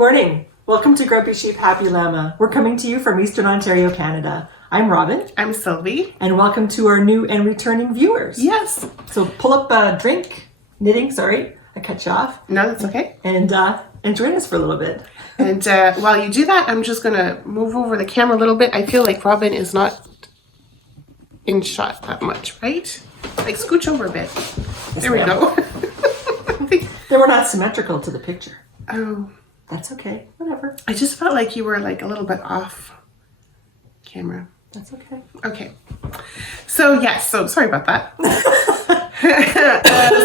morning. Welcome to Grumpy Sheep, Happy Llama. We're coming to you from Eastern Ontario, Canada. I'm Robin. I'm Sylvie. And welcome to our new and returning viewers. Yes. So pull up a drink, knitting, sorry, I cut you off. No, that's okay. And join us for a little bit. And while you do that, I'm just going to move over the camera a little bit. I feel like Robin is not in shot that much, right? Like scooch over a bit. Yes, there we go. They were not symmetrical to the picture. Oh. That's okay. Whatever. I just felt like you were like a little bit off camera. That's okay. Okay. So yes, so sorry about that.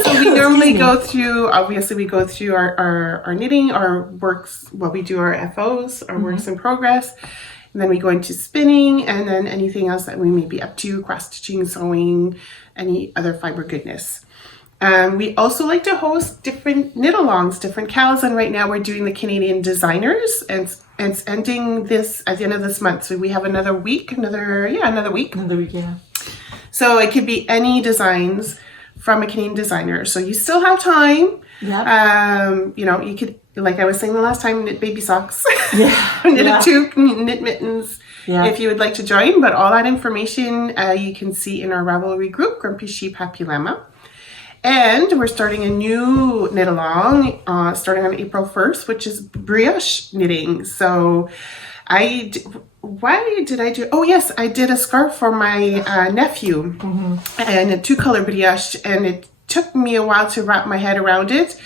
So we normally go through, obviously we go through our knitting, our works, we do our FOs, our works in progress. And then we go into spinning and then anything else that we may be up to, cross stitching, sewing, any other fiber goodness. We also like to host different knit-alongs, different cows, and right now we're doing the Canadian designers, and it's ending this at the end of this month. So we have another week, another week. Another week, yeah. So it could be any designs from a Canadian designer. So you still have time. Yeah. You could, like I was saying the last time, knit baby socks, Yeah. knit a toque, knit mittens. Yeah. If you would like to join, but all that information you can see in our Ravelry group, Grumpy Sheep, Happy Llama. And we're starting a new knit along starting on April 1st, which is brioche knitting. So why did I do? Oh yes, I did a scarf for my nephew and a 2-color brioche, and it took me a while to wrap my head around it,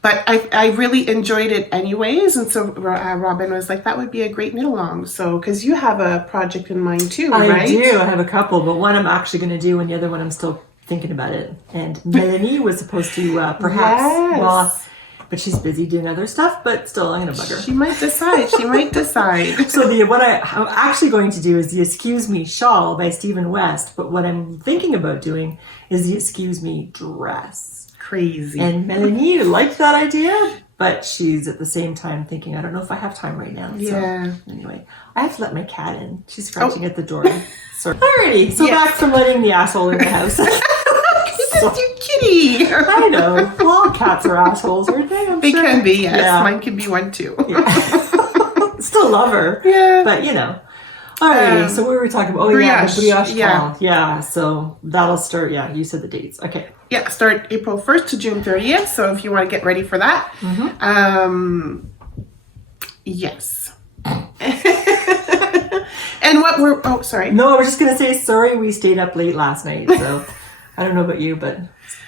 but I really enjoyed it anyways. And so Robin was like, that would be a great knit along. So, because you have a project in mind too, right? I do. I have a couple, but one I'm actually going to do and the other one I'm still thinking about it. And Melanie was supposed to perhaps, but she's busy doing other stuff, but still I'm going to bug her. She might decide. So what I'm actually going to do is the Excuse Me shawl by Stephen West, but what I'm thinking about doing is the Excuse Me dress. Crazy. And Melanie liked that idea, but she's at the same time thinking, I don't know if I have time right now. Yeah. So anyway, I have to let my cat in. She's scratching at the door. Sorry. Alrighty, so back from letting the asshole in the house. That's your kitty. I know. Well, all cats are assholes, aren't they? They can be, yes. Yeah. Mine can be one too. Yeah. Still love her. Yeah. But Alrighty, so what were we talking about? Oh, brioche. The brioche call. Yeah, so that'll start, you said the dates. Okay. Yeah, start April 1st to June 30th. So if you want to get ready for that. Yes. And sorry. No, I was just going to say, sorry, we stayed up late last night. So I don't know about you, but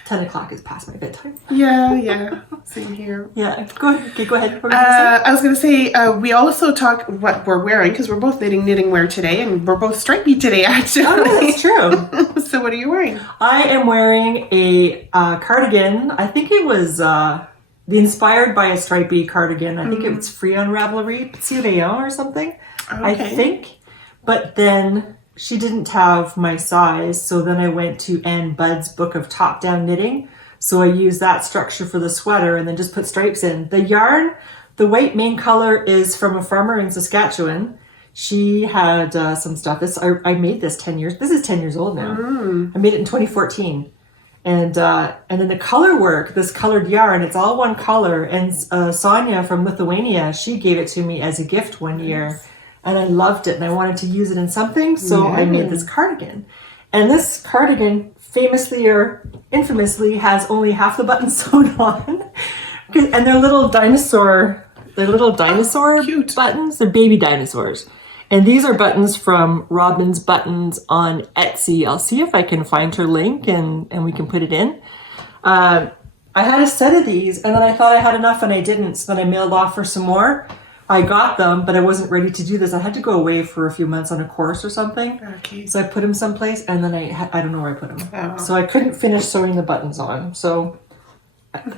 10 o'clock is past my bedtime. Yeah. Same here. Yeah, go ahead. Okay, go ahead. I was going to say, we also talk what we're wearing because we're both knitting wear today, and we're both stripy today, actually. Oh, that's true. So what are you wearing? I am wearing a cardigan. I think it was inspired by a stripy cardigan. I think it was free on Ravelry, petit rayon or something. Okay. I think. But then she didn't have my size, so then I went to Anne Budd's book of top-down knitting. So I used that structure for the sweater and then just put stripes in. The yarn, the white main color is from a farmer in Saskatchewan. She had some stuff. I made this 10 years. This is 10 years old now. I made it in 2014. And then the color work, this colored yarn, it's all one color. And Sonia from Lithuania, she gave it to me as a gift one year. And I loved it and I wanted to use it in something. So I made this cardigan. And this cardigan famously or infamously has only half the buttons sewn on. And they're little dinosaur cute buttons. They're baby dinosaurs. And these are buttons from Robin's Buttons on Etsy. I'll see if I can find her link and we can put it in. I had a set of these and then I thought I had enough and I didn't. So then I mailed off for some more. I got them, but I wasn't ready to do this. I had to go away for a few months on a course or something. Okay. So I put them someplace and then I don't know where I put them. Oh. So I couldn't finish sewing the buttons on. So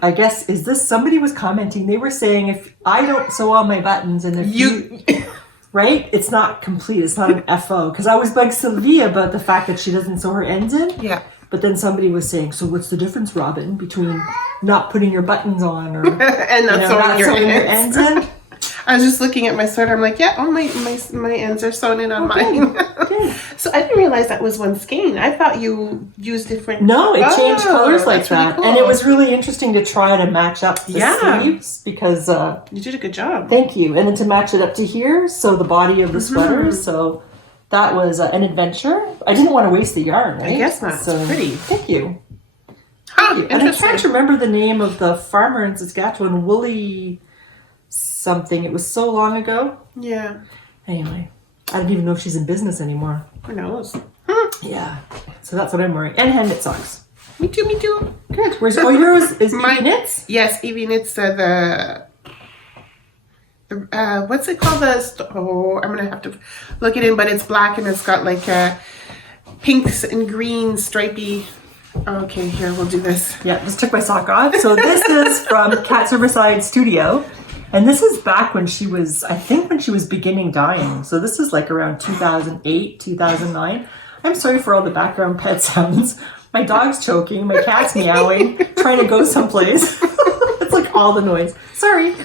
I guess, somebody was commenting. They were saying if I don't sew all my buttons and if you right? It's not complete. It's not an FO. Because I was bugging Sylvie about the fact that she doesn't sew her ends in. Yeah. But then somebody was saying, so what's the difference, Robin, between not putting your buttons on or and not sewing your ends in? I was just looking at my sweater. I'm like, yeah, all my ends are sewn in on mine. Good. So I didn't realize that was one skein. I thought you used different. No, it changed colors like that. Really cool. And it was really interesting to try to match up the sleeves because... you did a good job. Thank you. And then to match it up to here, so the body of the sweater. So that was an adventure. I didn't want to waste the yarn, right? I guess not. So, it's pretty. Thank you. Huh, And I can't remember the name of the farmer in Saskatchewan, Woolly something. It was so long ago. Yeah. Anyway, I don't even know if she's in business anymore. Who knows? Yeah. So that's what I'm wearing. And hand knit socks. Me too, me too. Good. Where's yours? Is Eevee knits? Yes, Eevee knits the what's it called? I'm gonna have to look it in, but it's black and it's got like pinks and green stripy. Okay, here, we'll do this. Yeah, just took my sock off. So this is from Cat's Riverside Studio. And this is back when she was, I think when she was beginning dyeing. So this is like around 2008, 2009. I'm sorry for all the background pet sounds. My dog's choking, my cat's meowing, trying to go someplace. It's like all the noise. Sorry.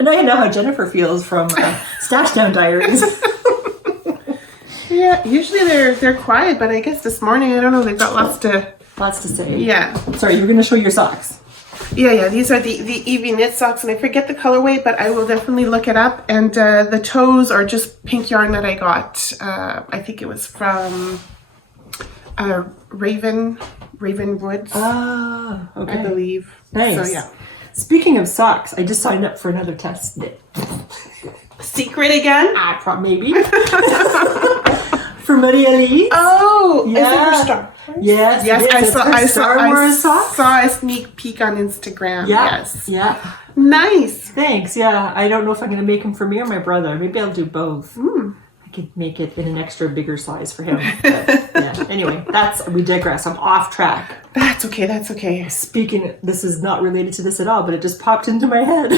And I know how Jennifer feels from Stash Down Diaries. Yeah, usually they're quiet, but I guess this morning, I don't know, they've got lots to say. Yeah. Sorry, you were going to show your socks. Yeah, these are the Eevee knit socks, and I forget the colorway, but I will definitely look it up. And the toes are just pink yarn that I got. I think it was from Raven Woods. Ah, okay. I believe. Nice. So, yeah. Speaking of socks, I just signed up for another test knit. Secret again? Maybe. For Maria Lee. Oh, yeah. Is it her Star Wars? Yes, I saw a sneak peek on Instagram. Yeah. Yes. Yeah. Nice. Thanks. Yeah. I don't know if I'm going to make them for me or my brother. Maybe I'll do both. I could make it in an extra bigger size for him. But, yeah. Anyway, we digress. I'm off track. That's okay. Speaking, this is not related to this at all, but it just popped into my head.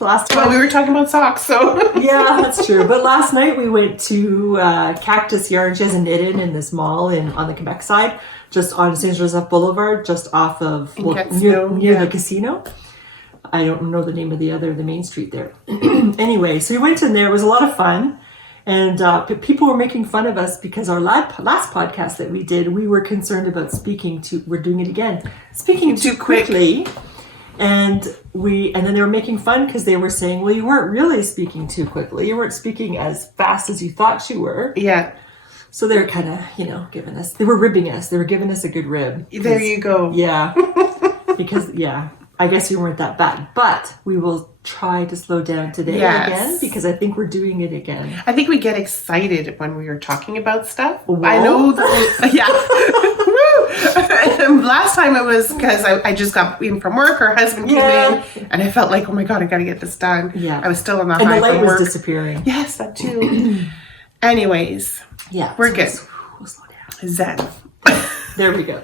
Well, we were talking about socks, so. Yeah, that's true. But last night we went to Cactus Yarns. She has a knit in this mall on the Quebec side, just on Saint Joseph Boulevard, just off of near the casino. I don't know the name of the main street there. Anyway, so we went in there. It was a lot of fun. And people were making fun of us because our last podcast that we did, we were concerned about we're doing it again, speaking too quickly. And then they were making fun because they were saying, well, you weren't really speaking too quickly. You weren't speaking as fast as you thought you were. Yeah. So they're kind of, they were ribbing us. They were giving us a good rib. There you go. Yeah. Because, I guess we weren't that bad. But we will try to slow down today again because I think we're doing it again. I think we get excited when we are talking about stuff. Whoa. I know that. Yeah. Last time it was because I just got in from work. Her husband came in, and I felt like, oh my God, I got to get this done. Yeah. I was still on the high from work. And the light was disappearing. Yes, that too. Anyways. Yeah. We're good. We'll slow down. Zen. There we go.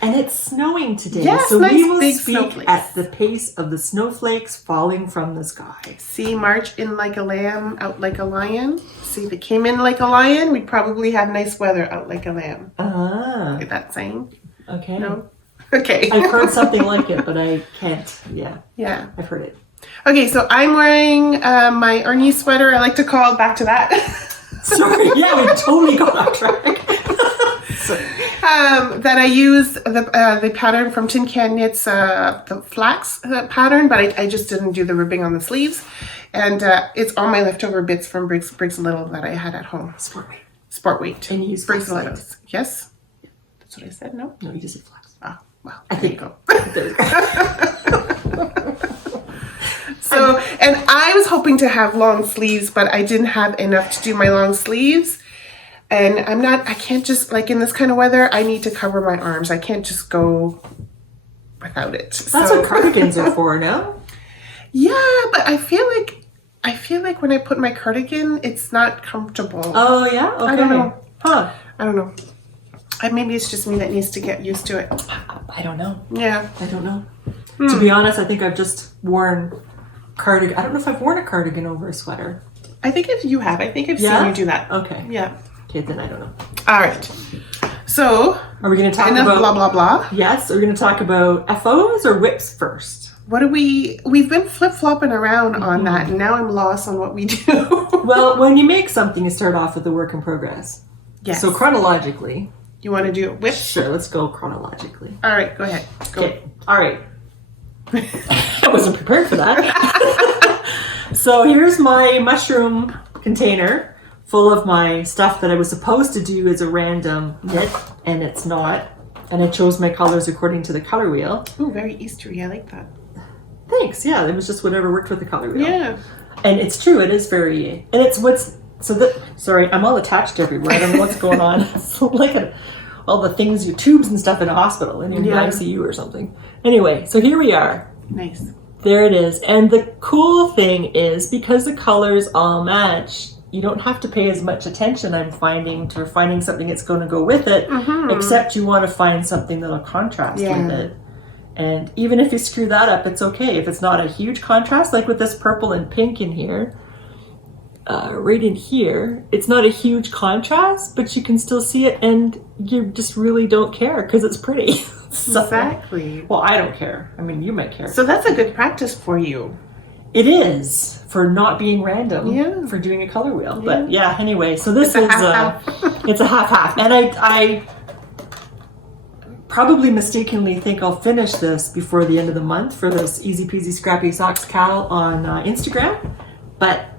And it's snowing today. Yes, so nice we will big speak snowflakes. at the pace of the snowflakes falling from the sky. See, march in like a lamb, out like a lion. See, if it came in like a lion, we'd probably have nice weather, out like a lamb. Ah. Get that saying? Okay. No? Okay. I've heard something like it, but I can't. Yeah. I've heard it. Okay, so I'm wearing my Ernie sweater. I like to call back to that. Sorry. Yeah, we totally got off track. That I use the pattern from Tin Can Knits, the flax pattern, but I just didn't do the ribbing on the sleeves. And it's all my leftover bits from Briggs Little that I had at home. Sport weight. And you use Briggs flax Littles. Yes? That's what I said, no? No, you just said flax. Oh, well, I there think. you go. There you go. So, and I was hoping to have long sleeves, but I didn't have enough to do my long sleeves. And I can't just, like in this kind of weather, I need to cover my arms. I can't just go without it. That's what cardigans are for, no? Yeah, but I feel like when I put my cardigan, it's not comfortable. Oh, yeah? Okay. I don't know. Huh. I don't know. Maybe it's just me that needs to get used to it. I don't know. Yeah. I don't know. To be honest, I think I've just worn cardigan. I don't know if I've worn a cardigan over a sweater. I think if you have. I think I've seen you do that. Okay. Yeah. Okay, then I don't know. All right. So, are we going to talk about blah, blah, blah? Yes. Are we going to talk about FOs or whips first? we've been flip-flopping around on that, and now I'm lost on what we do. Well, when you make something, you start off with the work in progress. Yes. So chronologically. You want to do it with? Sure, let's go chronologically. All right, go ahead. Go. Okay, all right. I wasn't prepared for that. So here's my mushroom container full of my stuff that I was supposed to do as a random knit, and it's not. And I chose my colors according to the color wheel. Ooh, very Eastery. I like that. Thanks. Yeah, it was just whatever worked with the color wheel. Yeah. And it's true. It is very, and it's what's sorry, I'm all attached everywhere. I don't know what's going on. It's like all the things, your tubes and stuff in a hospital, and you're in the ICU or something. Anyway, so here we are. Nice. There it is. And the cool thing is, because the colors all match, you don't have to pay as much attention, I'm finding, to finding something that's going to go with it, except you want to find something that'll contrast with it. And even if you screw that up, it's okay. If it's not a huge contrast, like with this purple and pink in here, right in here, it's not a huge contrast, but you can still see it, and you just really don't care because it's pretty. So, exactly. Well, I don't care. I mean, you might care. So that's a good practice for you. It is, for not being random, for doing a color wheel. But yeah, anyway, so this is it's a half-half. And I probably mistakenly think I'll finish this before the end of the month for this Easy Peasy Scrappy Socks Cal on Instagram. But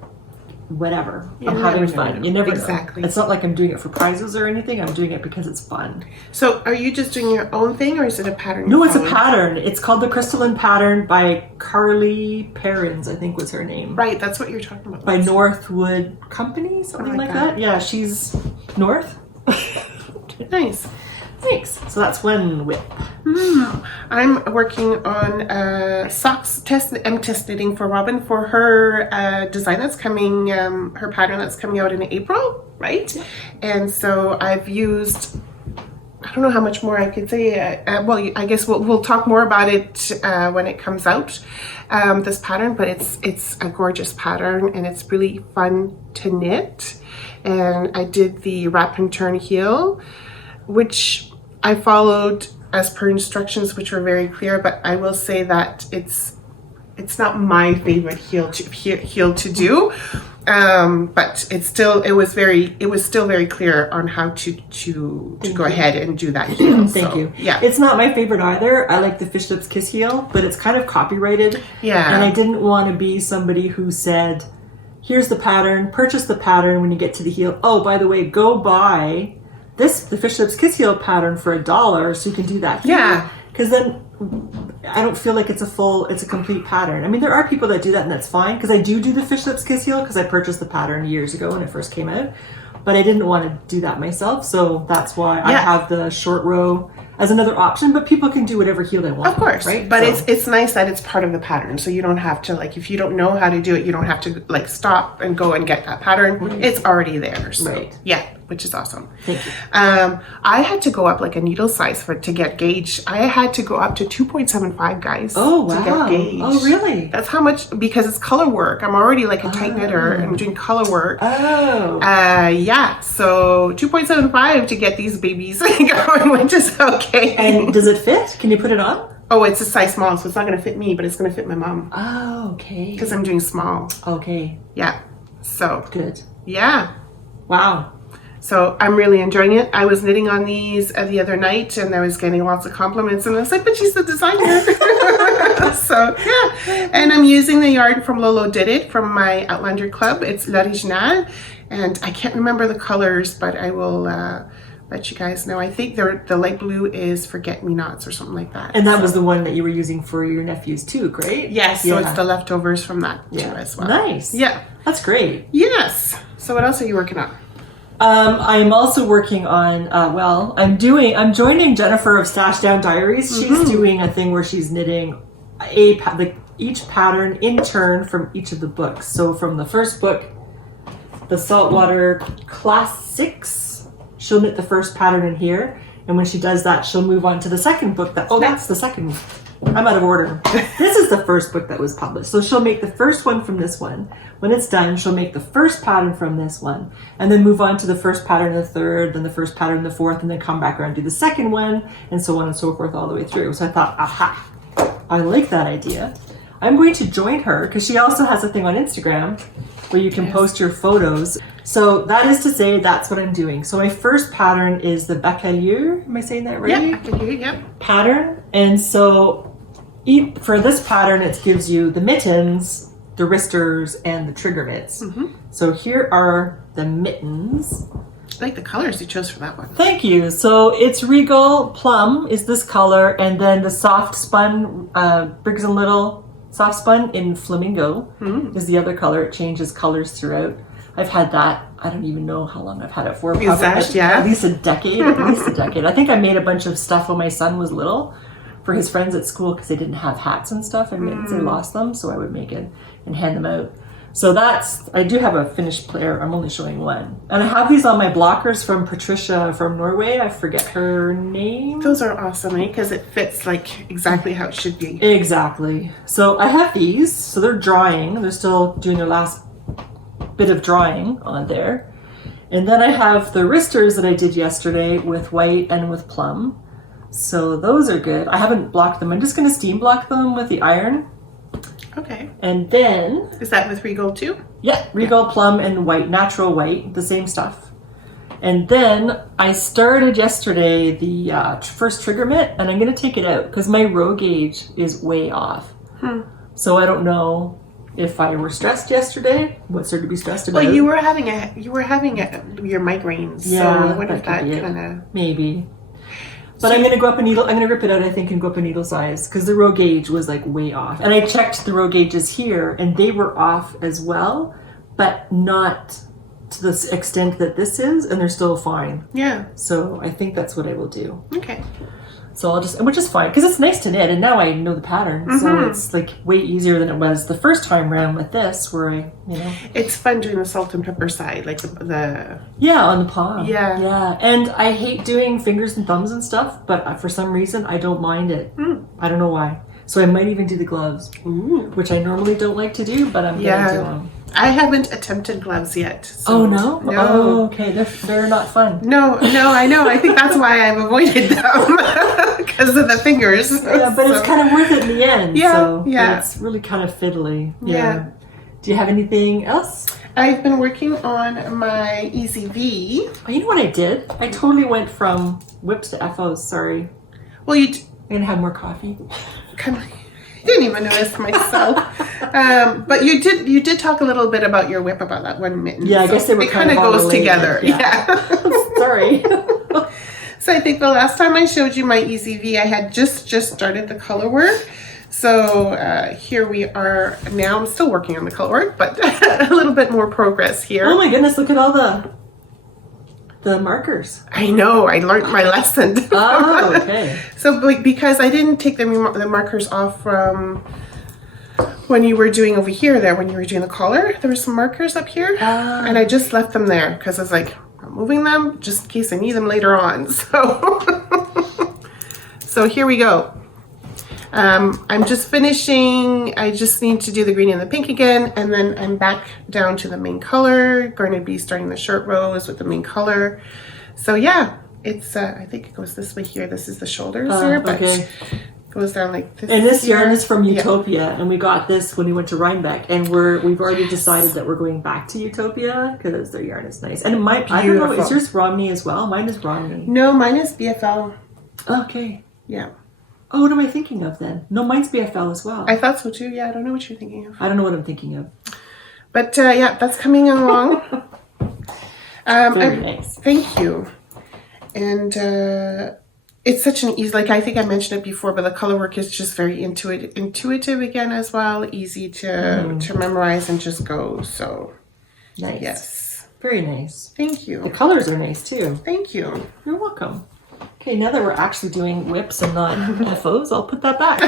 whatever. I'm having fun. You never know. Exactly. It's not like I'm doing it for prizes or anything. I'm doing it because it's fun. So are you just doing your own thing, or is it a pattern? No, it's a pattern. It's called the Crystalline Pattern by Carly Perrins, I think was her name. Right, that's what you're talking about. By Northwood Company, something like that. Yeah, she's North. Nice. Thanks. So that's one whip. I'm working on socks test. I'm test knitting for Robin for her design that's coming, her pattern that's coming out in April, right? And so I've used, I don't know how much more I could say. Well, I guess we'll talk more about it when it comes out, this pattern, but it's a gorgeous pattern and it's really fun to knit. And I did the wrap and turn heel, which I followed as per instructions, which were very clear, but I will say that it's not my favorite heel to do, but it was still very clear on how to go ahead and do that heel. Thank you. Yeah, it's not my favorite either. I like the Fish Lips Kiss heel, but it's kind of copyrighted. Yeah, and I didn't want to be somebody who said, here's the pattern, purchase the pattern when you get to the heel. Oh, by the way, go buy the Fish Lips Kiss heel pattern for $1 so you can do that. Yeah. Because then I don't feel like it's a complete pattern. I mean, there are people that do that and that's fine, because I do the Fish Lips Kiss heel because I purchased the pattern years ago when it first came out. But I didn't want to do that myself, so that's why I have the short row as another option, but people can do whatever heel they want. Of course, right? But it's nice that it's part of the pattern, so you don't have to, like, if you don't know how to do it, you don't have to like stop and go and get that pattern. Right. It's already there. So yeah, which is awesome. Thank you. I had to go up like a needle size to get gauge. I had to go up to 2.75, guys. Oh wow! To get gauge. Oh really? That's how much, because it's color work. I'm already like a tight knitter and I'm doing color work. Oh. Yeah. So 2.75 to get these babies going, which is okay. And does it fit? Can you put it on? Oh, it's a size small, so it's not going to fit me, but it's going to fit my mom. Oh, okay. Because I'm doing small. Okay. Yeah. So. Good. Yeah. Wow. So I'm really enjoying it. I was knitting on these the other night and I was getting lots of compliments and I was like, but she's the designer. So yeah. And I'm using the yarn from Lolo Did It from my Outlander Club. It's L'Original. And I can't remember the colors, but I will let you guys know. I think the light blue is Forget-Me-Nots or something like that. And that was the one that you were using for your nephews too, right? Yes, so it's the leftovers from that too as well. Nice. Yeah. That's great. Yes. So what else are you working on? I'm also working on, I'm joining Jennifer of Stash Down Diaries. She's doing a thing where she's knitting each pattern in turn from each of the books. So from the first book, the Saltwater Classics, she'll knit the first pattern in here. And when she does that, she'll move on to the second book. That's the second. I'm out of order. This is the first book that was published. So she'll make the first one from this one. When it's done, she'll make the first pattern from this one, and then move on to the first pattern in the third, then the first pattern in the fourth, and then come back around and do the second one, and so on and so forth all the way through. So I thought, aha, I like that idea. I'm going to join her because she also has a thing on Instagram where you can post your photos. So that is to say, that's what I'm doing. So my first pattern is the Bacalieu. Am I saying that right? Yeah, Bacalieu, yeah. Pattern. And so for this pattern, it gives you the mittens, the wristers, and the trigger mitts. So here are the mittens. I like the colors you chose for that one. Thank you. So it's Regal Plum is this color, and then the soft spun Briggs & Little soft spun in Flamingo is the other color. It changes colors throughout. I've had that. I don't even know how long I've had it for. Probably at least a decade. I think I made a bunch of stuff when my son was little for his friends at school because they didn't have hats and stuff and mittens. They lost them, so I would make it and hand them out. So I do have a finished pair. I'm only showing one. And I have these on my blockers from Patricia from Norway. I forget her name. Those are awesome, right? Because it fits like exactly how it should be. Exactly. So I have these. So they're drying. They're still doing their last bit of drying on there. And then I have the wristers that I did yesterday with white and with plum. So those are good. I haven't blocked them. I'm just going to steam block them with the iron. Okay. And then... Is that with Regal too? Yeah, Regal Plum and white, natural white, the same stuff. And then I started yesterday the first trigger mitt, and I'm going to take it out because my row gauge is way off. So I don't know if I were stressed yesterday. What's there to be stressed about? Well, you were having your migraines. Yeah, so what if that kind of... Maybe. But I'm going to go up a needle. I'm going to rip it out, I think, and go up a needle size because the row gauge was like way off. And I checked the row gauges here, and they were off as well, but not to the extent that this is, and they're still fine. Yeah. So I think that's what I will do. Okay. So I'll just, which is fine because it's nice to knit, and now I know the pattern, so it's like way easier than it was the first time around with this, where I, It's fun doing the salt and pepper side, like the on the palm. Yeah. And I hate doing fingers and thumbs and stuff, but for some reason I don't mind it. I don't know why. So I might even do the gloves, which I normally don't like to do, but I'm gonna do them. I haven't attempted gloves yet. Oh So no? Oh, okay. They're not fun. No, I know. I think that's why I've avoided them because of the fingers. Yeah, but it's kind of worth it in the end. Yeah, but it's really kind of fiddly. Yeah. Do you have anything else? I've been working on my Eevee. Oh, you know what I did? I totally went from whips to FOs. Sorry. Well, I'm gonna have more coffee. I didn't even notice myself. But you did talk a little bit about your whip, about that one mitten. Yeah, I guess they were it kind of goes together. Yeah. Sorry. So I think the last time I showed you my Eevee, I had just started the color work. So here we are now. I'm still working on the color work, but a little bit more progress here. Oh my goodness, look at all the markers. I know, I learned my lesson. Oh, okay. So because I didn't take the markers off from when you were doing over here when you were doing the collar, there were some markers up here. And I just left them there because I was like, I'm moving them just in case I need them later on. So here we go. I'm just finishing. I just need to do the green and the pink again, and then I'm back down to the main color. Going to be starting the short rows with the main color. So yeah, it's I think it goes this way here. This is the shoulders here, but it goes down like this. And this yarn is from Utopia, and we got this when we went to Rhinebeck, and we've already decided that we're going back to Utopia because their yarn is nice. And I don't know, is yours Romney as well? Mine is Romney. No, mine is BFL. Okay. Yeah. Oh, what am I thinking of then? No, mine's BFL as well. I thought so too. Yeah, I don't know what you're thinking of. I don't know what I'm thinking of. But yeah, that's coming along. Very nice. Thank you. And it's such an easy, like I think I mentioned it before, but the color work is just very intuitive again as well. Easy to memorize and just go. So nice. Yes. Very nice. Thank you. The colors are nice too. Thank you. You're welcome. Okay, now that we're actually doing whips and not FOs, I'll put that back.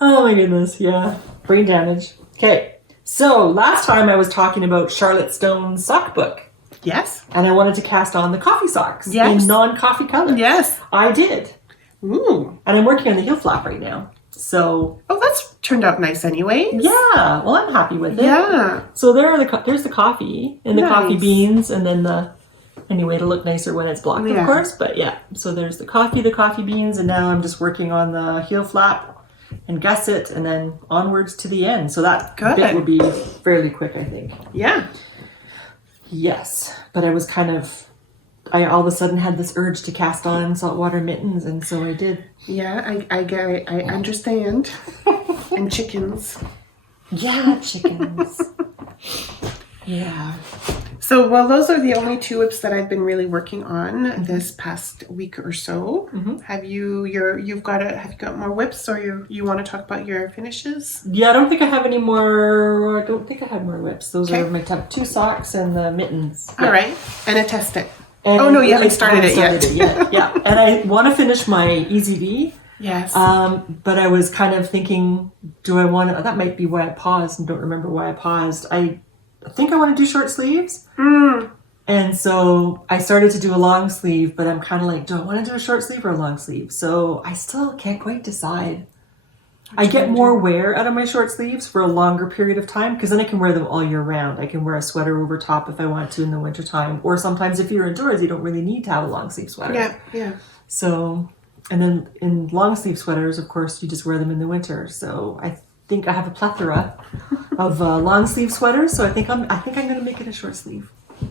Oh my goodness, yeah. Brain damage. Okay, so last time I was talking about Charlotte Stone's sock book. Yes. And I wanted to cast on the coffee socks in non-coffee colors. Yes. I did. Ooh. And I'm working on the heel flap right now. So. Oh, that's turned out nice anyway. Yeah. Well, I'm happy with it. Yeah. So there's the coffee and the coffee beans and then the Anyway, it'll look nicer when it's blocked, Yeah. of course. But yeah, so there's the coffee beans, and now I'm just working on the heel flap and gusset, and then onwards to the end. So that bit will be fairly quick, I think. Yeah. Yes, but I was I all of a sudden had this urge to cast on saltwater mittens, and so I did. Yeah, I get it. I understand. And chickens. Yeah, chickens. Yeah. So, well, those are the only 2 whips that I've been really working on this past week or so. Have you got more whips, or you want to talk about your finishes? Yeah, I don't think I have any more. I don't think I have more whips. Those are my top 2 socks and the mittens. All right, and a test it. And oh no, you haven't started it yet. Yeah, and I want to finish my Eevee. Yes. But I was kind of thinking, do I want to? That might be why I paused, and don't remember why I paused. I think I want to do short sleeves. And so I started to do a long sleeve, but I'm kind of like, do I want to do a short sleeve or a long sleeve? So I still can't quite decide. I get more wear out of my short sleeves for a longer period of time, because then I can wear them all year round. I can wear a sweater over top if I want to in the wintertime. Or sometimes if you're indoors, you don't really need to have a long sleeve sweater. Yeah. So, and then in long sleeve sweaters, of course, you just wear them in the winter. So I think I have a plethora of long sleeve sweaters. So I think I'm going to make it a short sleeve.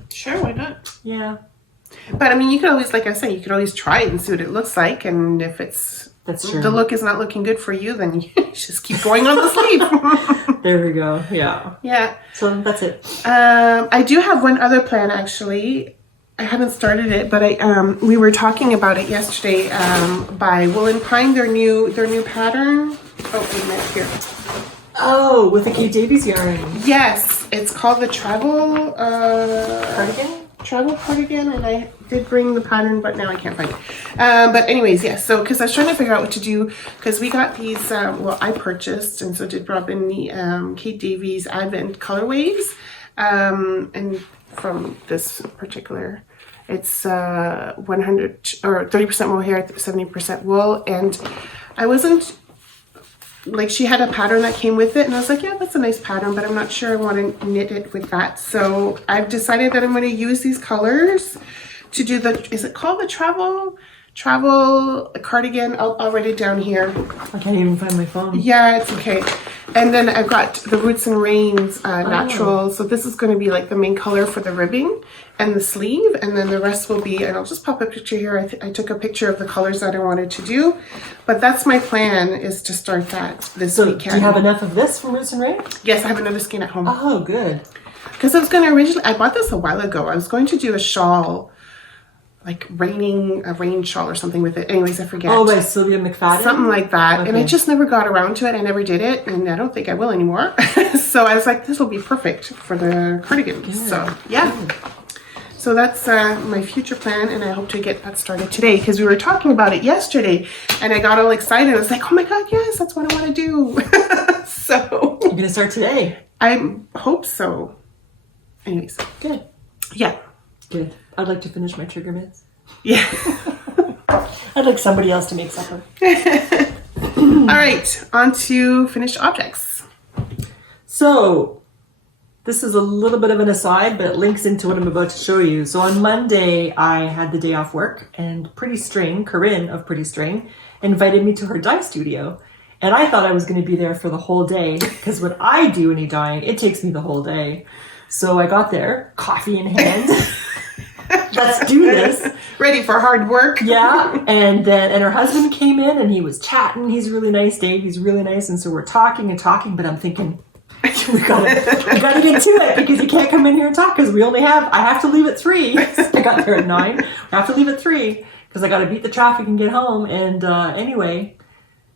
Sure, why not? Yeah. But I mean, you could always, like I said, you could always try it and see what it looks like. And if that's true, the look is not looking good for you, then you just keep going on the sleeve. There we go. Yeah. Yeah. So that's it. I do have one other plan, actually. I haven't started it, but we were talking about it yesterday. By Wool and Pine, their new pattern. Oh, wait a minute here. Oh, with the Kate Davies yarn. Yes, it's called the Travel Cardigan, and I did bring the pattern, but now I can't find it. But anyways, yes. So, because I was trying to figure out what to do, because we got these. I purchased, and so did Rob in the Kate Davies Advent colorways, and from this particular, it's 100 or 30% mohair, 70% wool, and I wasn't. Like, she had a pattern that came with it, and I was like, yeah, that's a nice pattern, but I'm not sure I want to knit it with that. So I've decided that I'm going to use these colors to do is it called the Travel Cardigan? I'll write it down here. I can't even find my phone. Yeah, it's okay. And then I've got the Roots and Rains natural. So this is going to be like the main color for the ribbing and the sleeve. And then the rest will be, and I'll just pop a picture here. I took a picture of the colors that I wanted to do. But that's my plan, is to start that this weekend. Do you have enough of this from Roots and Rains? Yes, I have another skein at home. Oh, good. Because I was going to originally, I bought this a while ago. I was going to do a shawl, like a rain shawl or something with it. Anyways, I forget. Oh, by Sylvia McFadden? Something like that. Okay. And I just never got around to it. I never did it. And I don't think I will anymore. So I was like, this will be perfect for the cardigan. Good. So, yeah. Good. So that's my future plan. And I hope to get that started today. Because we were talking about it yesterday. And I got all excited. I was like, oh my God, yes, that's what I want to do. So. You're going to start today? I hope so. All Good. Yeah. Good. I'd like to finish my trigger mitts. Yeah. I'd like somebody else to make supper. All right, on to finished objects. So, this is a little bit of an aside, but it links into what I'm about to show you. So on Monday, I had the day off work, and Pretty String, Corinne of Pretty String, invited me to her dye studio. And I thought I was going to be there for the whole day, because when I do any dyeing, it takes me the whole day. So I got there, coffee in hand. Let's do this. Ready for hard work. Yeah. And her husband came in and he was chatting. He's really nice, Dave. He's really nice. And so we're talking, but I'm thinking, we gotta get to it, because you can't come in here and talk, because I have to leave at 3. I got there at 9. I have to leave at 3 because I got to beat the traffic and get home. And anyway,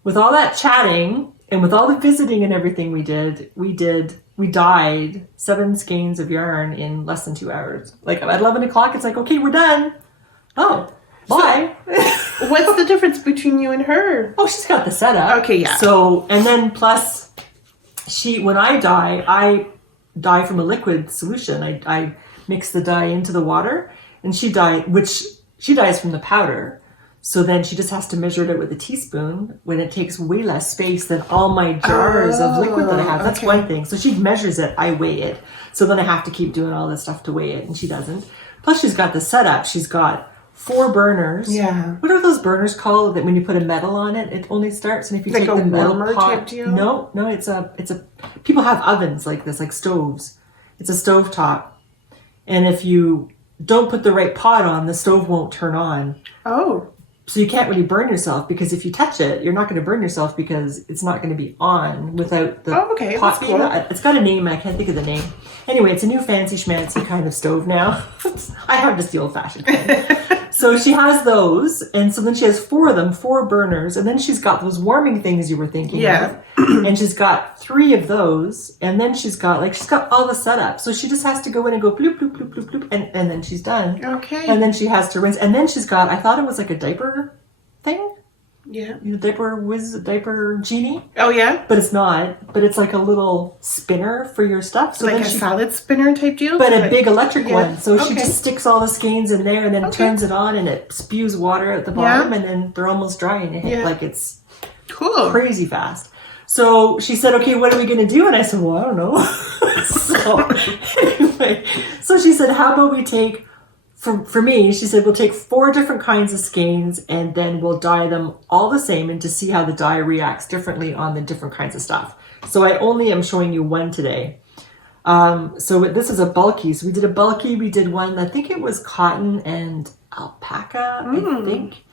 with all that chatting and with all the visiting and everything we dyed 7 skeins of yarn in less than 2 hours. Like at 11 o'clock, it's like, okay, we're done. Oh, bye. So, what's the difference between you and her? Oh, she's got the setup. Okay, yeah. So, and then plus, when I dye from a liquid solution. I mix the dye into the water, and she dyes from the powder. So then she just has to measure it with a teaspoon, when it takes way less space than all my jars of liquid that I have. That's one thing. So she measures it, I weigh it. So then I have to keep doing all this stuff to weigh it, and she doesn't. Plus she's got the setup. She's got 4 burners. Yeah. What are those burners called that when you put a metal on it, it only starts? And if you Like take a the metal warmer pot, type deal? No, it's a people have ovens like this, like stoves. It's a stove top. And if you don't put the right pot on, the stove won't turn on. Oh. So you can't really burn yourself, because if you touch it, you're not going to burn yourself because it's not going to be on without the pot being on. It's got a name, I can't think of the name. Anyway, it's a new fancy schmancy kind of stove now. I have just the old-fashioned kind. So she has those, and so then she has 4 of them, 4 burners, and then she's got those warming things you were thinking of. And she's got 3 of those, and then she's got all the setup. So she just has to go in and go bloop, bloop, bloop, bloop, bloop, and then she's done. Okay. And then she has to rinse. And then she's got, I thought it was like a diaper thing. Yeah. The diaper genie. Oh, yeah? But it's not. But it's like a little spinner for your stuff. So like then a salad spinner type deal? But a big electric one. So she Okay. just sticks all the skeins in there and then turns it on, and it spews water at the bottom, and then they're almost dry, and it's cool, crazy fast. So she said, okay, what are we going to do? And I said, well, I don't know. So anyway, so she said, how about we take, for me, she said, we'll take 4 different kinds of skeins, and then we'll dye them all the same, and to see how the dye reacts differently on the different kinds of stuff. So I only am showing you one today. So this is a bulky. So we did a bulky. We did one, I think it was cotton and alpaca, I think.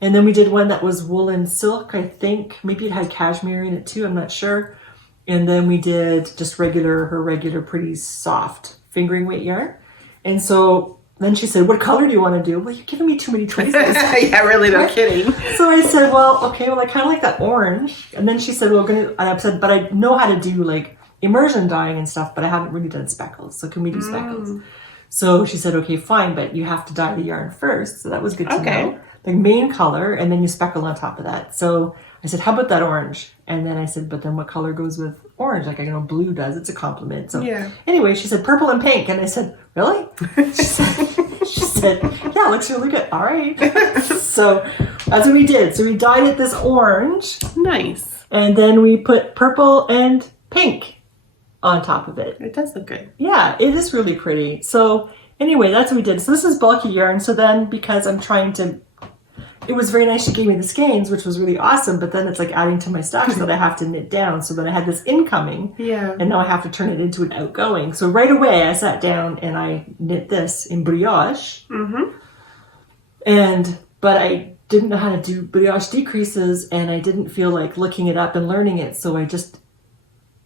And then we did one that was wool and silk, I think. Maybe it had cashmere in it too, I'm not sure. And then we did just her regular pretty soft fingering weight yarn. And so then she said, what color do you want to do? Well, you're giving me too many choices. Yeah, really, no kidding. So I said, well, okay, I kind of like that orange. And then she said, well, I said, but I know how to do like immersion dyeing and stuff, but I haven't really done speckles. So can we do speckles? So she said, okay, fine, but you have to dye the yarn first. So that was good to know. The main color, and then you speckle on top of that. So I said, how about that orange? And then I said, but then what color goes with orange? Like, I know blue does. It's a compliment. So anyway, she said, purple and pink. And I said, really? She said, yeah, it looks really good. All right. So that's what we did. So we dyed it this orange. Nice. And then we put purple and pink on top of it. It does look good. Yeah, it is really pretty. So anyway, that's what we did. So this is bulky yarn. So then, because I'm trying to, it was very nice she gave me the skeins, which was really awesome, but then it's like adding to my stash that I have to knit down. So then I had this incoming, and now I have to turn it into an outgoing. So right away I sat down and I knit this in brioche. But I didn't know how to do brioche decreases, and I didn't feel like looking it up and learning it, so I just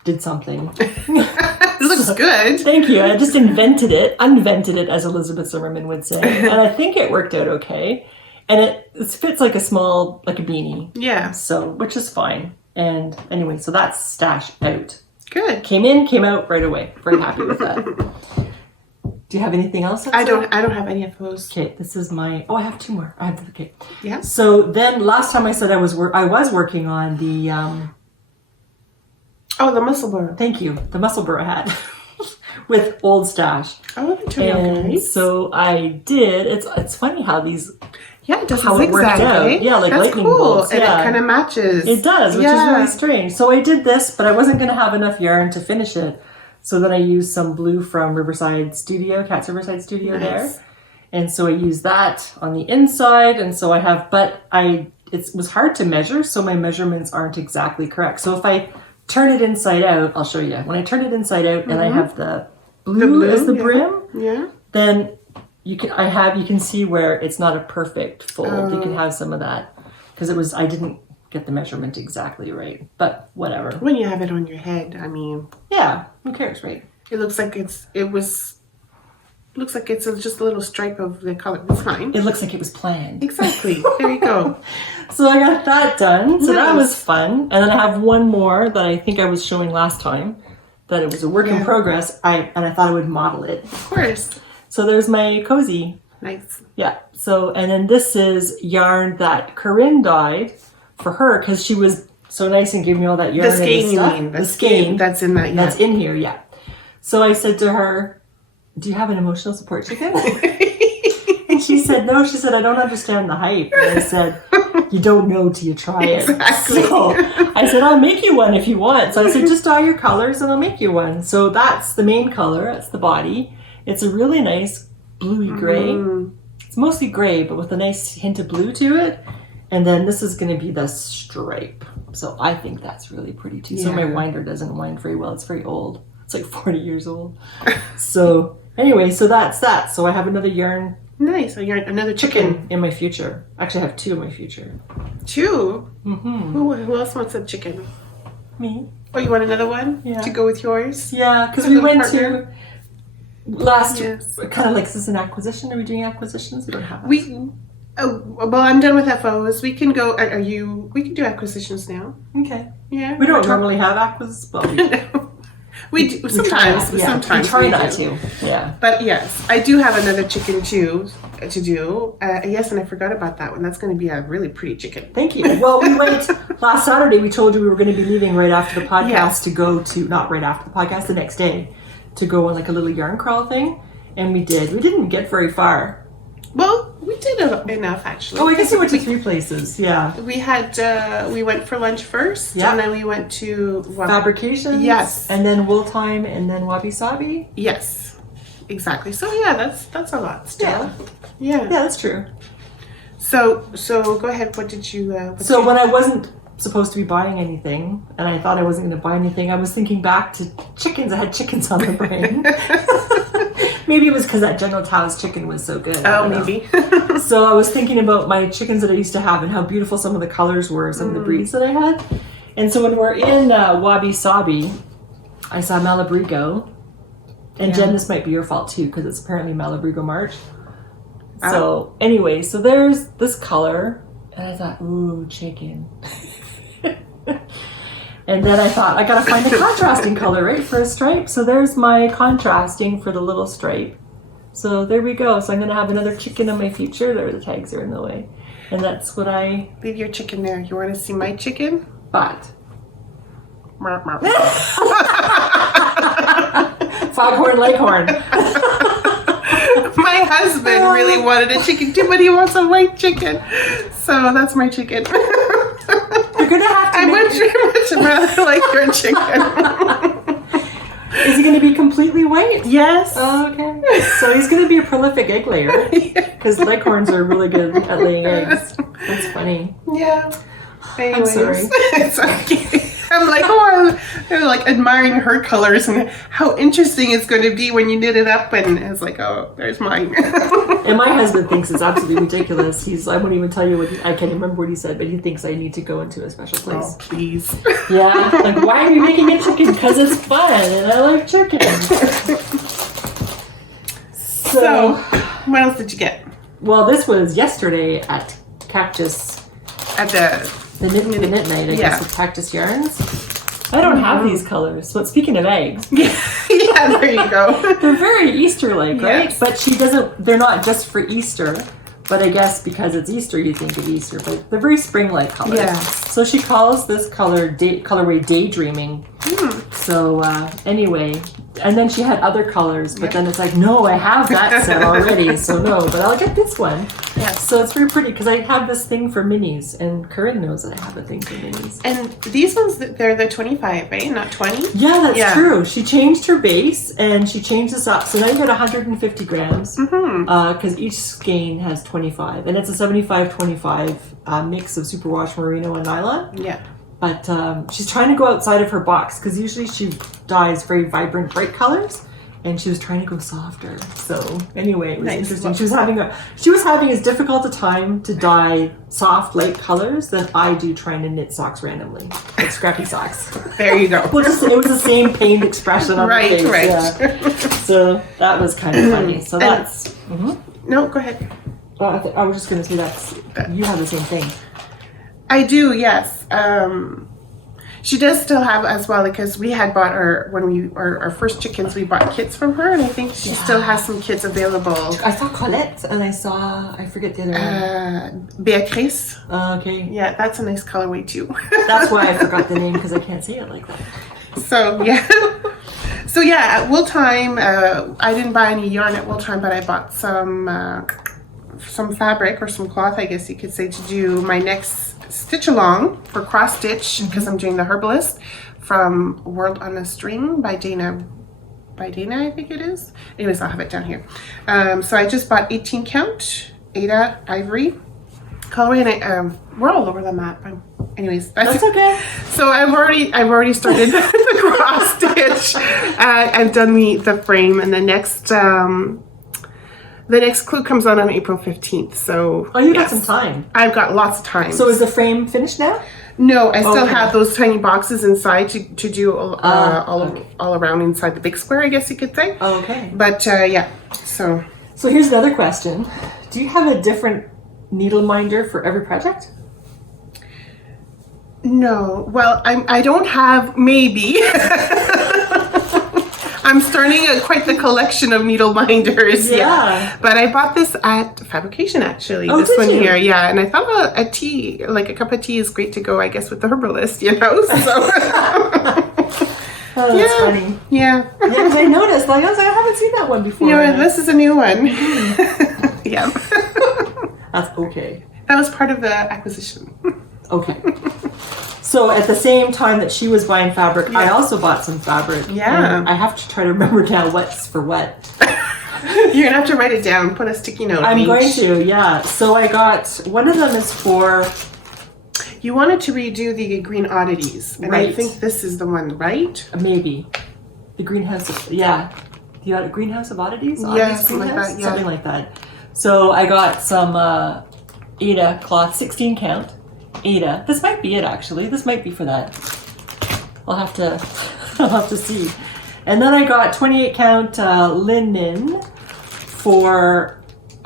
did something. It looks good. Thank you. I just unvented it, as Elizabeth Zimmerman would say. And I think it worked out okay. And it fits like a beanie. Yeah. So, which is fine. And anyway, so that's stash out. Good. Came in, came out right away. Very happy with that. Do you have anything else? I don't have any of those. Okay, this is my, I have 2 more. I have, okay. Yeah. So then last time I said I was working on the, the muscle burr. Thank you. The muscle burr hat with old stash. Oh, that turned out nice. So I did. It's funny how these. Yeah, it does how it worked out. Yeah, like that's lightning cool. bolts. And yeah. it kind of matches. It does, which is really strange. So I did this, but I wasn't going to have enough yarn to finish it. So then I used some blue from Riverside Studio, Cat's Riverside Studio there. And so I used that on the inside. And so I have, it was hard to measure, so my measurements aren't exactly correct. So if I turn it inside out, I'll show you. When I turn it inside out and I have the blue as the brim, then you can see where it's not a perfect fold. You can have some of that because I didn't get the measurement exactly right, but whatever. When you have it on your head, I mean, yeah, who cares, right? It looks like it's just a little stripe of the color. It's fine. It looks like it was planned. Exactly. There you go. So I got that done. So that was fun. And then I have one more that I think I was showing last time. That it was a work in progress. I thought I would model it. Of course. So there's my cozy. Nice. Yeah. So, and then this is yarn that Corinne dyed for her because she was so nice and gave me all that yarn. The skein, you mean? The skein. That's in that. Yeah. That's in here, yeah. So I said to her, do you have an emotional support chicken? And she said, no. She said, I don't understand the hype. And I said, you don't know till you try it. Exactly. So I said, I'll make you one if you want. So I said, just dye your colors and I'll make you one. So that's the main color. That's the body. It's a really nice bluey gray. It's mostly gray, but with a nice hint of blue to it. And then this is going to be the stripe. So I think that's really pretty too. So my winder doesn't wind very well. It's very old. It's like 40 years old. So anyway, so that's that. So I have another yarn. Nice. So you're another chicken In my future. Actually, I have 2 in my future. 2? Mm-hmm. Who else wants a chicken? Me. Oh, you want another one? Yeah. To go with yours? Yeah, because we went to last, Yes. kind of like, is this an acquisition? Are we doing acquisitions? We don't have that. Well, I'm done with FOs. We can go, we can do acquisitions now. Okay. Yeah. We don't normally have acquisitions, but we do, sometimes. Sometimes we try we not do. to. Yeah. But yes, I do have another chicken too to do. Yes, and I forgot about that one. That's going to be a really pretty chicken. Thank you. Well, we went last Saturday. We told you we were going to be leaving right after the podcast Yes. to go to, not right after the podcast, the next day, to go on like a little yarn crawl thing. And we did. We didn't get very far. Well, we did enough actually. Oh, I guess we went to 3 places. Yeah. We had, we went for lunch first. Yeah. And then we went to Fabrications. Yes. And then Wool Time and then Wabi Sabi. Yes. Exactly. So yeah, that's a lot still. Yeah. Yeah. Yeah, that's true. So go ahead. What did you? When I wasn't supposed to be buying anything, and I thought I wasn't going to buy anything, I was thinking back to chickens. I had chickens on the brain. Maybe it was because that General Tao's chicken was so good. Oh, maybe. So I was thinking about my chickens that I used to have and how beautiful some of the colors were, some of the breeds that I had. And so when we're in Wabi Sabi, I saw Malabrigo. And Jen, this might be your fault too, because it's apparently Malabrigo March. So anyway, so there's this color, and I thought, ooh, chicken. And then I thought, I gotta find a contrasting color, right, for a stripe. So there's my contrasting for the little stripe. So there we go. So I'm gonna have another chicken in my future. There, the tags are in the way. And that's what I... Leave your chicken there. You want to see my chicken? bought. Foghorn Leghorn. My husband really wanted a chicken too, but he wants a white chicken. So that's my chicken. You're gonna have to. I much rather like your chicken. Is he gonna be completely white? Yes. Oh, okay. So he's gonna be a prolific egg layer because leghorns are really good at laying eggs. That's funny. Yeah. Anyways, I'm sorry. It's okay. I'm like, I'm like admiring her colors and how interesting it's going to be when you knit it up. And it's like, oh, there's mine. And my husband thinks it's absolutely ridiculous. I won't even tell you I can't remember what he said, but he thinks I need to go into a special place. Oh, please. Yeah, like, why are you making a chicken? Because it's fun and I like chicken. So, what else did you get? Well, this was yesterday at Cactus. At The knit night, I guess, with Cactus Yarns. I don't have these colors. So speaking of eggs, yeah, there you go. they're very Easter-like, right? Yes. But they're not just for Easter, but I guess because it's Easter, you think of Easter. But they're very spring-like colors. Yeah. So she calls this colorway Daydreaming. So anyway, and then she had other colors, but then it's like, no, I have that set already, so no, but I'll get this one. Yeah. So it's very pretty because I have this thing for minis, and Corinne knows that I have a thing for minis. And these ones, they're the 25, right? Not 20? Yeah, that's true. She changed her base, and she changed this up. So now you get 150 grams, because each skein has 25, and it's a 75-25 mix of superwash merino and nylon. Yeah. But she's trying to go outside of her box because usually she dyes very vibrant, bright colors, and she was trying to go softer. So anyway, it was interesting. She was having as difficult a time to dye soft, light colors than I do trying to knit socks randomly, like scrappy socks. There you go. Well, it was the same pained expression on her face. Right. Yeah. So that was kind of funny. So that's. No, go ahead. I was just going to say you have the same thing. I do, yes. She does still have as well, because we had bought our first chickens, we bought kits from her, and I think she still has some kits available. I saw Colette, and I forget the other one. Beatrice. Okay. Yeah, that's a nice colorway too. That's why I forgot the name, because I can't say it like that. So, yeah. So, yeah, at Wool Time, I didn't buy any yarn at Wool Time, but I bought some fabric or some cloth, I guess you could say, to do my next stitch along for cross stitch, because I'm doing the Herbalist from World on a String by Dana by Dana, I think it is. Anyways, I'll have it down here. So I just bought 18 count Ada Ivory colorway, and we're all over the map. Anyways, that's okay. So I've already started the cross stitch and done the frame, and the next clue comes out on April 15th. So you got some time. I've got lots of time. So is the frame finished now? No, I still have those tiny boxes inside to do all around inside the big square, I guess you could say. Oh, okay. But yeah, so here's another question. Do you have a different needle minder for every project? No. Well, I don't have, maybe. I'm starting quite the collection of needle minders. Yeah. But I bought this at Fabrication, actually. Oh, this one you? Here. Yeah. And I thought a tea, like a cup of tea is great to go, I guess, with the herbalist, you know? So. Oh, that's funny. Yeah. Yeah, because I noticed, I was like, I haven't seen that one before. Yeah, this is a new one. Yeah. That's okay. That was part of the acquisition. Okay. So at the same time that she was buying fabric, I also bought some fabric. Yeah. I have to try to remember now what's for what. You're going to have to write it down. Put a sticky note. I'm going to, yeah. So I got, one of them is for... You wanted to redo the Green Oddities. And right. I think this is the one, right? Maybe. The Greenhouse of... Yeah. The Greenhouse of Oddities? Yeah, something like that. Yeah. Something like that. So I got some Ada cloth, 16 count. Ada. This might be it, actually. This might be for that. I'll have to see. And then I got 28 count linen for...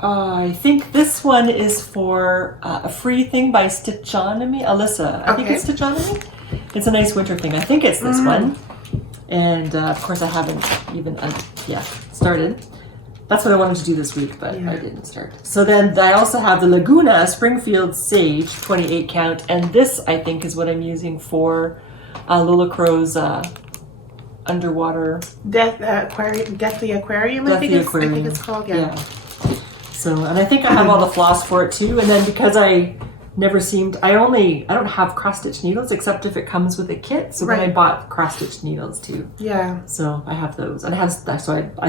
I think this one is for a free thing by Stitchonomy, Alyssa. I think it's Stitchonomy. It's a nice winter thing. I think it's this one. And of course I haven't even started. That's what I wanted to do this week, but I didn't start. So then I also have the Laguna Springfield Sage 28 count. And this, I think, is what I'm using for Lola Crow's underwater... Deathly Aquarium, I think it's called. Yeah. So, and I think I have all the floss for it too. And then because I never seemed, I don't have cross stitch needles except if it comes with a kit. So then I bought cross stitch needles too. Yeah. So I have those, and I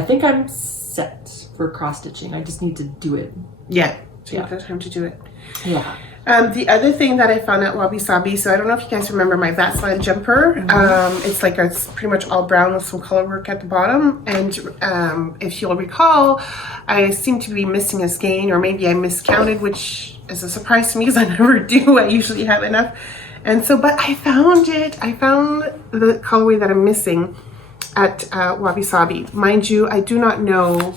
think I'm set for cross stitching. I just need to do it. Yeah. So you've got time to do it. Yeah. The other thing that I found at Wabi Sabi, so I don't know if you guys remember my Vaseline jumper. It's like it's pretty much all brown with some color work at the bottom. And if you'll recall, I seem to be missing a skein, or maybe I miscounted, which is a surprise to me because I never do. I usually have enough. And so, but I found it. I found the colorway that I'm missing at Wabi Sabi. Mind you, I do not know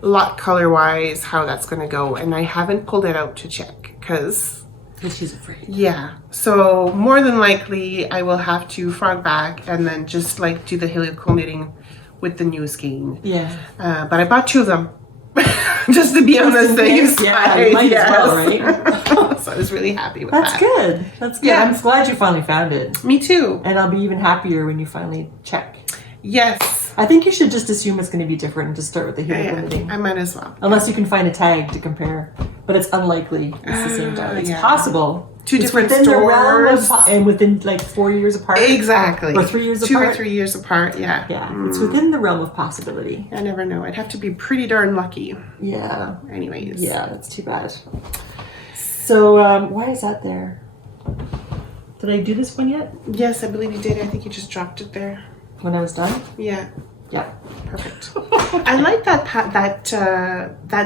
lot color wise how that's going to go, and I haven't pulled it out to check because she's afraid. Yeah, so more than likely I will have to frog back and then just like do the helical knitting with the new skein. Yeah. But I bought 2 of them just to be on the safe side. Yeah, might as well, right? So I was really happy with that. That's good. That's good. Yeah. I'm glad you finally found it. Me too. And I'll be even happier when you finally check. Yes. I think you should just assume it's going to be different and just start with the helical knitting. I might as well. Unless you can find a tag to compare. But it's unlikely it's the same tag. It's possible. 2 different within stores. The realm of, and within like 4 years apart. Exactly. Or 3 years 2 apart. or 3 years apart, yeah. Yeah, it's within the realm of possibility. I never know. I'd have to be pretty darn lucky. Yeah. Anyways. Yeah, that's too bad. So, why is that there? Did I do this one yet? Yes, I believe you did. I think you just dropped it there. When I was done? Yeah. Yeah. Perfect. I like that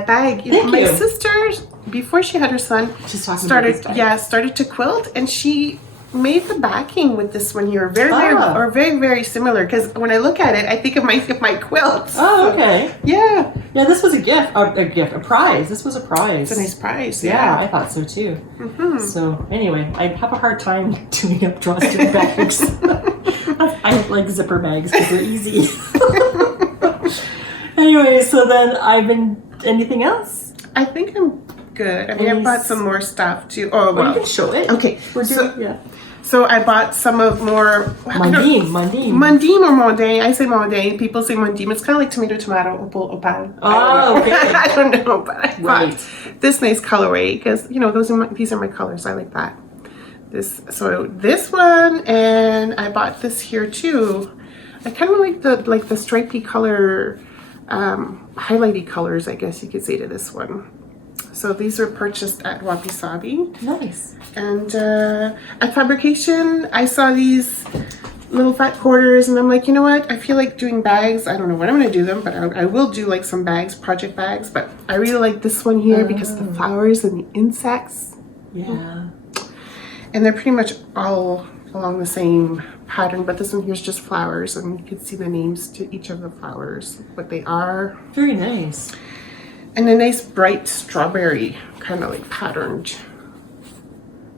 bag. Thank My you. sister, before she had her son, started to quilt, and she made the backing with this one here very similar. Because when I look at it, I think of my quilt. Oh, okay. Yeah. Yeah, this was a prize. This was a prize. It's a nice prize. Yeah, I thought so too. So anyway, I have a hard time doing up drawstring bags. I like zipper bags because they're easy. Anyway, so then anything else? I think I'm good. I mean, I bought some more stuff too. Oh, well. You can show it. Okay. Yeah. So I bought some of more... Mandine. Mandine or mondaine. I say mondaine. People say mandine. It's kind of like tomato, opal, opal. Oh, okay. I don't know, but I bought this nice colorway because, these are my colors. I like that. So this one, and I bought this here too. I kind of like the stripy color, highlighty colors, I guess you could say, to this one. So these were purchased at Wabi Sabi. Nice. And at Fabrication, I saw these little fat quarters, and I'm like, you know what? I feel like doing bags. I don't know when I'm going to do them, but I will do like some bags, project bags. But I really like this one here because of the flowers and the insects. Yeah. And they're pretty much all along the same pattern, but this one here's just flowers, and you can see the names to each of the flowers, what they are. Very nice. And a nice bright strawberry kind of like patterned.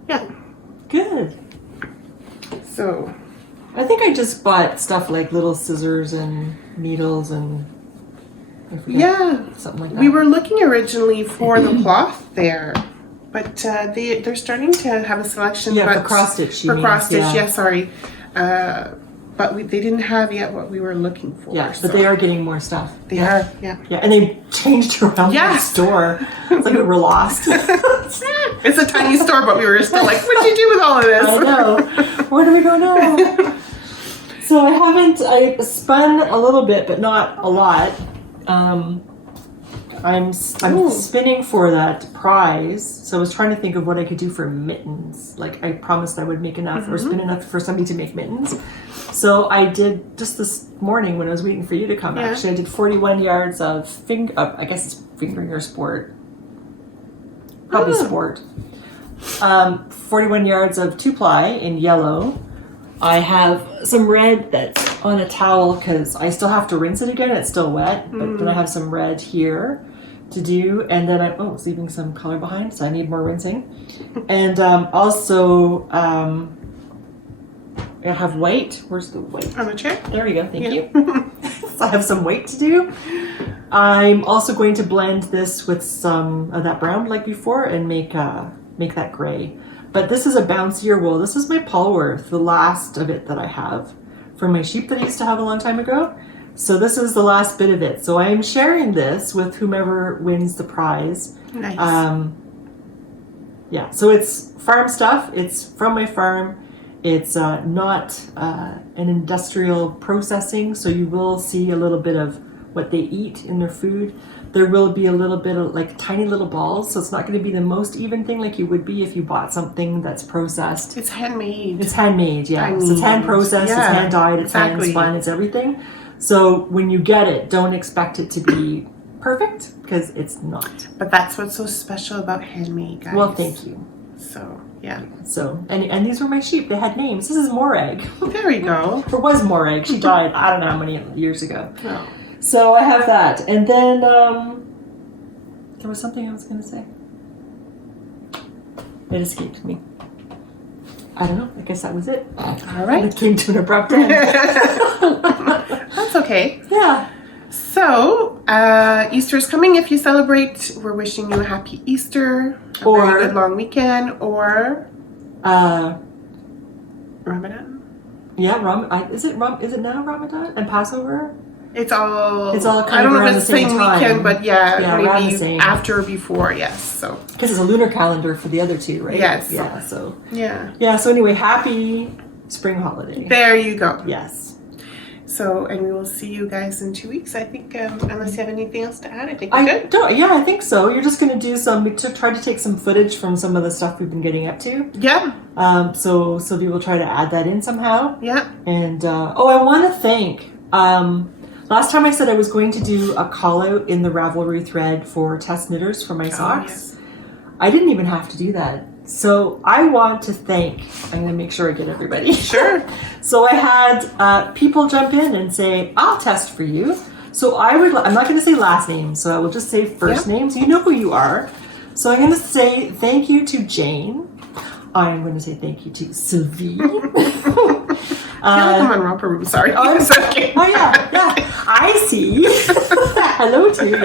Yeah. Good. So I think I just bought stuff like little scissors and needles and I forget, something like that. We were looking originally for the cloth there, but they're starting to have a selection. Yeah, but for cross stitch. For cross stitch, yeah. Sorry. But they didn't have yet what we were looking for. Yeah, so. but they are getting more stuff. They are, yeah. Yeah, and they changed around the store. It's like we were lost. It's a tiny store, but we were still like, what'd you do with all of this? I know. Where do we go now? So I spun a little bit, but not a lot. I'm spinning for that prize, so I was trying to think of what I could do for mittens. Like I promised I would make enough or spin enough for somebody to make mittens. So I did just this morning when I was waiting for you to come. Yeah. Actually, I did 41 yards of I guess it's fingering or sport, probably sport. 41 yards of 2-ply in yellow. I have some red that's on a towel because I still have to rinse it again. It's still wet, but then I have some red here to do, and then it's leaving some color behind, so I need more rinsing. And also, I have white. Where's the white? On the chair? There we go. Thank you. So I have some white to do. I'm also going to blend this with some of that brown like before and make that gray. But this is a bouncier wool. This is my Polworth, the last of it that I have from my sheep that I used to have a long time ago. So this is the last bit of it. So I am sharing this with whomever wins the prize. Nice. Yeah, so it's farm stuff. It's from my farm. It's not an industrial processing, so you will see a little bit of what they eat in their food. There will be a little bit of like tiny little balls, so it's not going to be the most even thing like you would be if you bought something that's processed. It's handmade. It's handmade, yeah. So it's hand processed, it's hand dyed, it's hand spun, it's everything. So when you get it, don't expect it to be perfect because it's not. But that's what's so special about handmade, guys. Well, thank you. So, yeah. So, and these were my sheep. They had names. This is Morag. There you go. It was Morag. She died, I don't know how many years ago. Oh. So I have that. And then there was something I was going to say. It escaped me. I don't know. I guess that was it. All right. It came to an abrupt end. That's okay. Yeah. So, Easter is coming. If you celebrate, we're wishing you a happy Easter, a very good long weekend, or Ramadan. Yeah, is it now Ramadan and Passover? It's all kind I don't of know if it's the same weekend, but around the maybe same. after or before, yes. So because it's a lunar calendar for the other two, right? Yes. Yeah. So yeah. So anyway, happy spring holiday. There you go. Yes. So, and we will see you guys in 2 weeks, I think, unless you have anything else to add. I think we're good. I think so. You're just going to do try to take some footage from some of the stuff we've been getting up to. Yeah. So Sylvie will try to add that in somehow. Yeah. And, I want to thank, last time I said I was going to do a call out in the Ravelry thread for test knitters for my socks. Yes. I didn't even have to do that. So I want to thank, I'm going to make sure I get everybody. Sure. So I had people jump in and say, I'll test for you. So I'm not going to say last name, so I will just say first name, so you know who you are. So I'm going to say thank you to Jane. I'm going to say thank you to Sylvie. I feel like I'm on romper room. Sorry. Oh yeah. I see. Hello to you.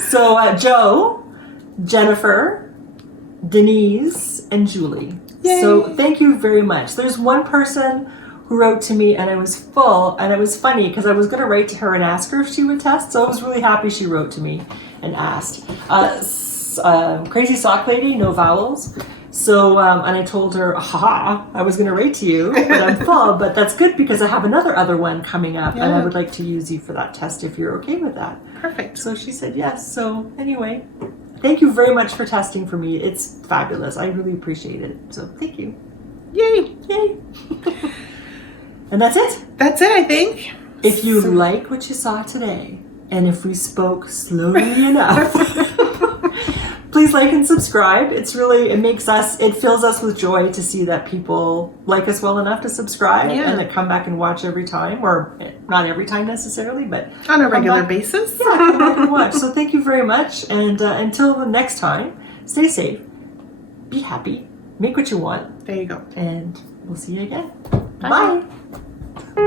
So Joe, Jennifer, Denise, and Julie. Yay. So thank you very much. There's one person who wrote to me and I was full, and it was funny because I was going to write to her and ask her if she would test, so I was really happy she wrote to me and asked. Crazy Sock Lady, no vowels, So, and I told her, I was going to write to you, but I'm full. But that's good because I have other one coming up, and I would like to use you for that test if you're okay with that. Perfect. So she said yes. So anyway, thank you very much for testing for me. It's fabulous. I really appreciate it. So thank you. Yay. Yay. And that's it. That's it, I think. If you like what you saw today, and if we spoke slowly enough, please like and subscribe. It fills us with joy to see that people like us well enough to subscribe and that come back and watch every time, or not every time necessarily, but on a regular basis. Yeah, come back and watch. So thank you very much. And until the next time, stay safe, be happy, make what you want. There you go. And we'll see you again. Bye. Bye.